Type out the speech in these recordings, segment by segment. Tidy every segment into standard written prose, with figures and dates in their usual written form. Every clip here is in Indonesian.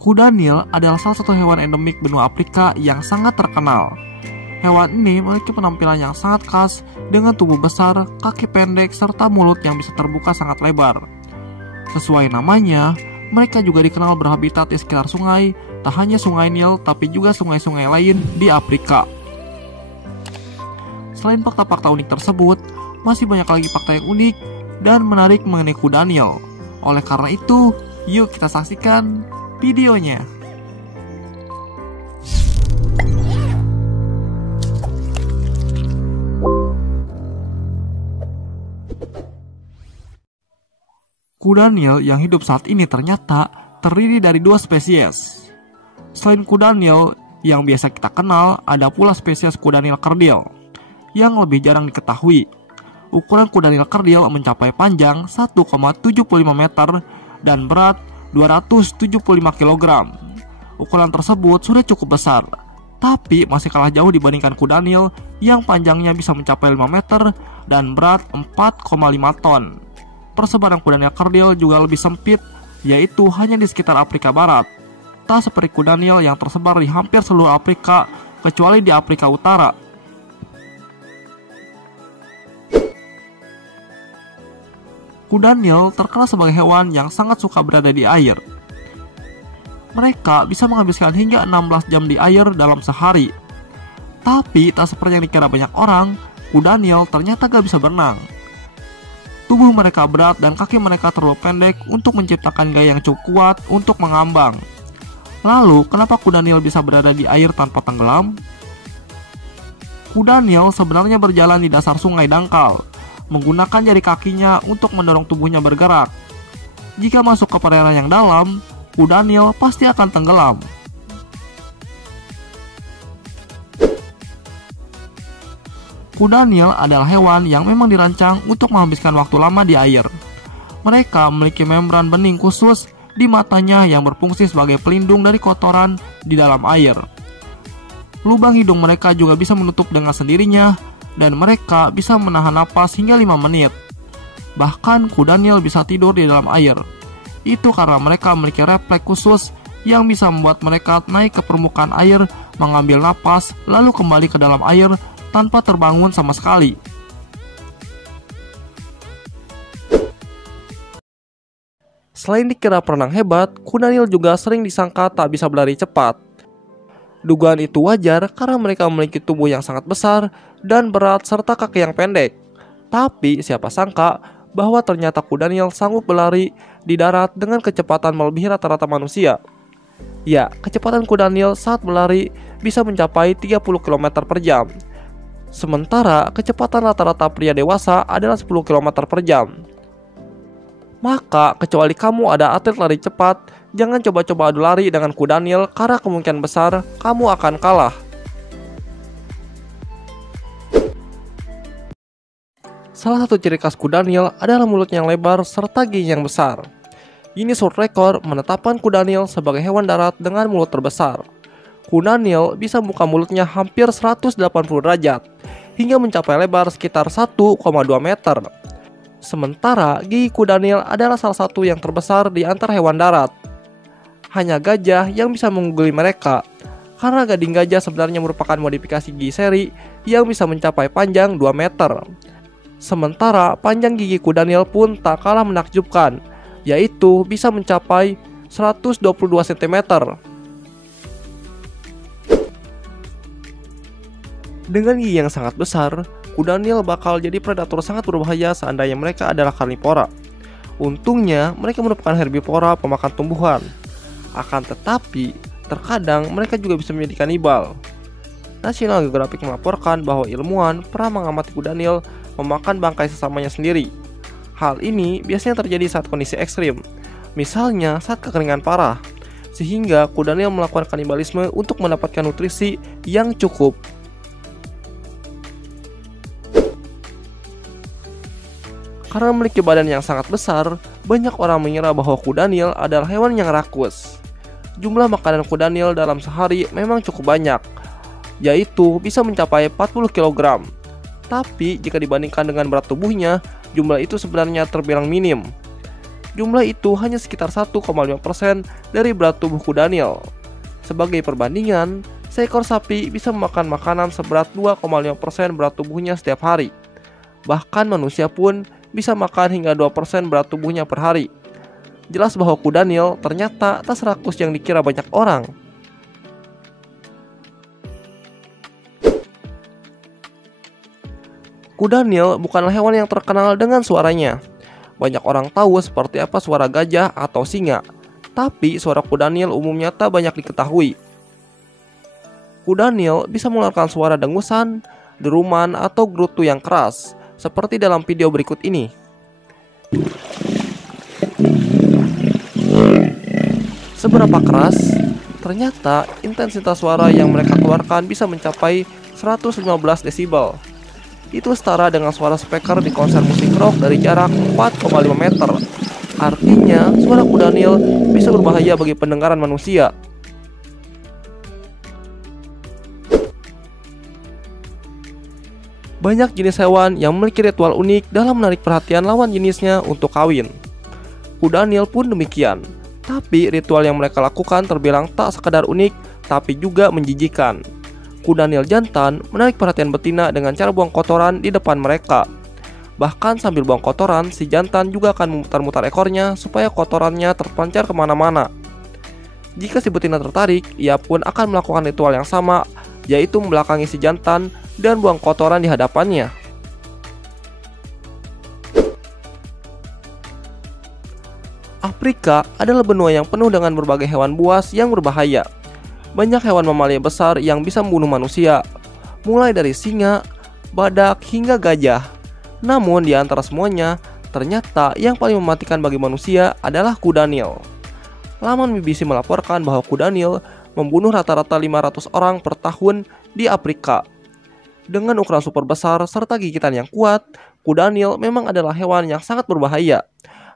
Kuda Nil adalah salah satu hewan endemik benua Afrika yang sangat terkenal. Hewan ini memiliki penampilan yang sangat khas dengan tubuh besar, kaki pendek, serta mulut yang bisa terbuka sangat lebar. Sesuai namanya, mereka juga dikenal berhabitat di sekitar sungai, tak hanya sungai Nil tapi juga sungai-sungai lain di Afrika. Selain fakta-fakta unik tersebut, masih banyak lagi fakta yang unik dan menarik mengenai kuda Nil. Oleh karena itu, yuk kita saksikan videonya. Kuda Nil yang hidup saat ini ternyata terdiri dari 2 spesies. Selain kuda Nil yang biasa kita kenal, ada pula spesies kuda Nil kerdil yang lebih jarang diketahui. Ukuran kuda Nil kerdil mencapai panjang 1,75 meter dan berat 275 kg. Ukuran tersebut sudah cukup besar, tapi masih kalah jauh dibandingkan kuda Nil yang panjangnya bisa mencapai 5 meter dan berat 4,5 ton. Persebaran kuda Nil kerdil juga lebih sempit, yaitu hanya di sekitar Afrika Barat. Tak seperti kuda Nil yang tersebar di hampir seluruh Afrika, kecuali di Afrika Utara. Kuda Nil terkenal sebagai hewan yang sangat suka berada di air. Mereka bisa menghabiskan hingga 16 jam di air dalam sehari. Tapi tak seperti yang dikira banyak orang, kuda Nil ternyata gak bisa berenang. Tubuh mereka berat dan kaki mereka terlalu pendek untuk menciptakan gaya yang cukup kuat untuk mengambang. Lalu, kenapa kuda Nil bisa berada di air tanpa tenggelam? Kuda Nil sebenarnya berjalan di dasar sungai dangkal, menggunakan jari kakinya untuk mendorong tubuhnya bergerak. Jika masuk ke perairan yang dalam, kuda Nil pasti akan tenggelam. Kuda Nil adalah hewan yang memang dirancang untuk menghabiskan waktu lama di air. Mereka memiliki membran bening khusus di matanya yang berfungsi sebagai pelindung dari kotoran di dalam air. Lubang hidung mereka juga bisa menutup dengan sendirinya, dan mereka bisa menahan napas hingga 5 menit. Bahkan kuda Nil bisa tidur di dalam air. Itu karena mereka memiliki refleks khusus yang bisa membuat mereka naik ke permukaan air, mengambil napas, lalu kembali ke dalam air tanpa terbangun sama sekali. Selain dikira perenang hebat, kuda Nil juga sering disangka tak bisa berlari cepat. Dugaan itu wajar karena mereka memiliki tubuh yang sangat besar dan berat serta kaki yang pendek. Tapi siapa sangka bahwa ternyata kuda Nil sanggup berlari di darat dengan kecepatan melebihi rata-rata manusia. Ya, kecepatan kuda Nil saat berlari bisa mencapai 30 km per jam. Sementara kecepatan rata-rata pria dewasa adalah 10 km per jam. Maka kecuali kamu ada atlet lari cepat, jangan coba-coba adu lari dengan kuda Nil karena kemungkinan besar kamu akan kalah. Salah satu ciri khas kuda Nil adalah mulut yang lebar serta gigi yang besar. Guinness World Record menetapkan kuda Nil sebagai hewan darat dengan mulut terbesar. Kuda Nil bisa membuka mulutnya hampir 180 derajat hingga mencapai lebar sekitar 1,2 meter. Sementara gigi kuda Nil adalah salah satu yang terbesar di antara hewan darat. Hanya gajah yang bisa mengungguli mereka, karena gading gajah sebenarnya merupakan modifikasi gigi seri yang bisa mencapai panjang 2 meter. Sementara panjang gigi kuda Nil pun tak kalah menakjubkan, yaitu bisa mencapai 122 cm. Dengan gigi yang sangat besar, kuda Nil bakal jadi predator sangat berbahaya seandainya mereka adalah karnivora. Untungnya, mereka merupakan herbivora pemakan tumbuhan. Akan tetapi, terkadang mereka juga bisa menjadi kanibal. National Geographic melaporkan bahwa ilmuwan pernah mengamati kuda Nil memakan bangkai sesamanya sendiri. Hal ini biasanya terjadi saat kondisi ekstrim, misalnya saat kekeringan parah, sehingga kuda Nil melakukan kanibalisme untuk mendapatkan nutrisi yang cukup. Karena memiliki badan yang sangat besar, banyak orang mengira bahwa kuda Nil adalah hewan yang rakus. Jumlah makanan kuda Nil dalam sehari memang cukup banyak, yaitu bisa mencapai 40 kg. Tapi jika dibandingkan dengan berat tubuhnya, jumlah itu sebenarnya terbilang minim. jumlah itu hanya sekitar 1,5% dari berat tubuh kudanil. Sebagai perbandingan, seekor sapi bisa memakan makanan seberat 2,5% berat tubuhnya setiap hari. Bahkan manusia pun bisa makan hingga 2% berat tubuhnya per hari. Jelas bahwa kudanil ternyata tak serakus yang dikira banyak orang. Kudanil bukanlah hewan yang terkenal dengan suaranya. Banyak orang tahu seperti apa suara gajah atau singa, tapi suara kudanil umumnya tak banyak diketahui. Kudanil bisa mengeluarkan suara dengusan, deruman, atau gerutu yang keras, seperti dalam video berikut ini. Seberapa keras? Ternyata intensitas suara yang mereka keluarkan bisa mencapai 115 desibel. Itu setara dengan suara speaker di konser musik rock dari jarak 4,5 meter. Artinya, suara kudanil bisa berbahaya bagi pendengaran manusia. Banyak jenis hewan yang memiliki ritual unik dalam menarik perhatian lawan jenisnya untuk kawin. Kudanil pun demikian, tapi ritual yang mereka lakukan terbilang tak sekedar unik, tapi juga menjijikan. Kudanil jantan menarik perhatian betina dengan cara buang kotoran di depan mereka. Bahkan sambil buang kotoran, si jantan juga akan memutar-mutar ekornya supaya kotorannya terpancar kemana-mana. Jika si betina tertarik, ia pun akan melakukan ritual yang sama, yaitu membelakangi si jantan dan buang kotoran di hadapannya. Afrika adalah benua yang penuh dengan berbagai hewan buas yang berbahaya. Banyak hewan mamalia besar yang bisa membunuh manusia, mulai dari singa, badak, hingga gajah. Namun di antara semuanya, ternyata yang paling mematikan bagi manusia adalah kudanil. Laman BBC melaporkan bahwa kudanil membunuh rata-rata 500 orang per tahun di Afrika. Dengan ukuran super besar serta gigitan yang kuat, kudanil memang adalah hewan yang sangat berbahaya.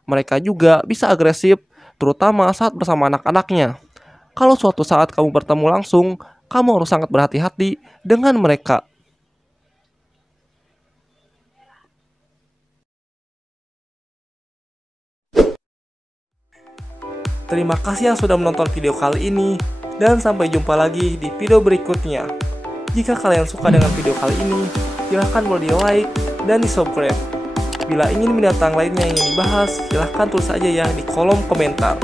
Mereka juga bisa agresif, terutama saat bersama anak-anaknya. Kalau suatu saat kamu bertemu langsung, kamu harus sangat berhati-hati dengan mereka. Terima kasih yang sudah menonton video kali ini, dan sampai jumpa lagi di video berikutnya. Jika kalian suka dengan video kali ini, silahkan boleh di like dan di subscribe. Bila ingin binatang lainnya yang dibahas, silahkan tulis saja ya di kolom komentar.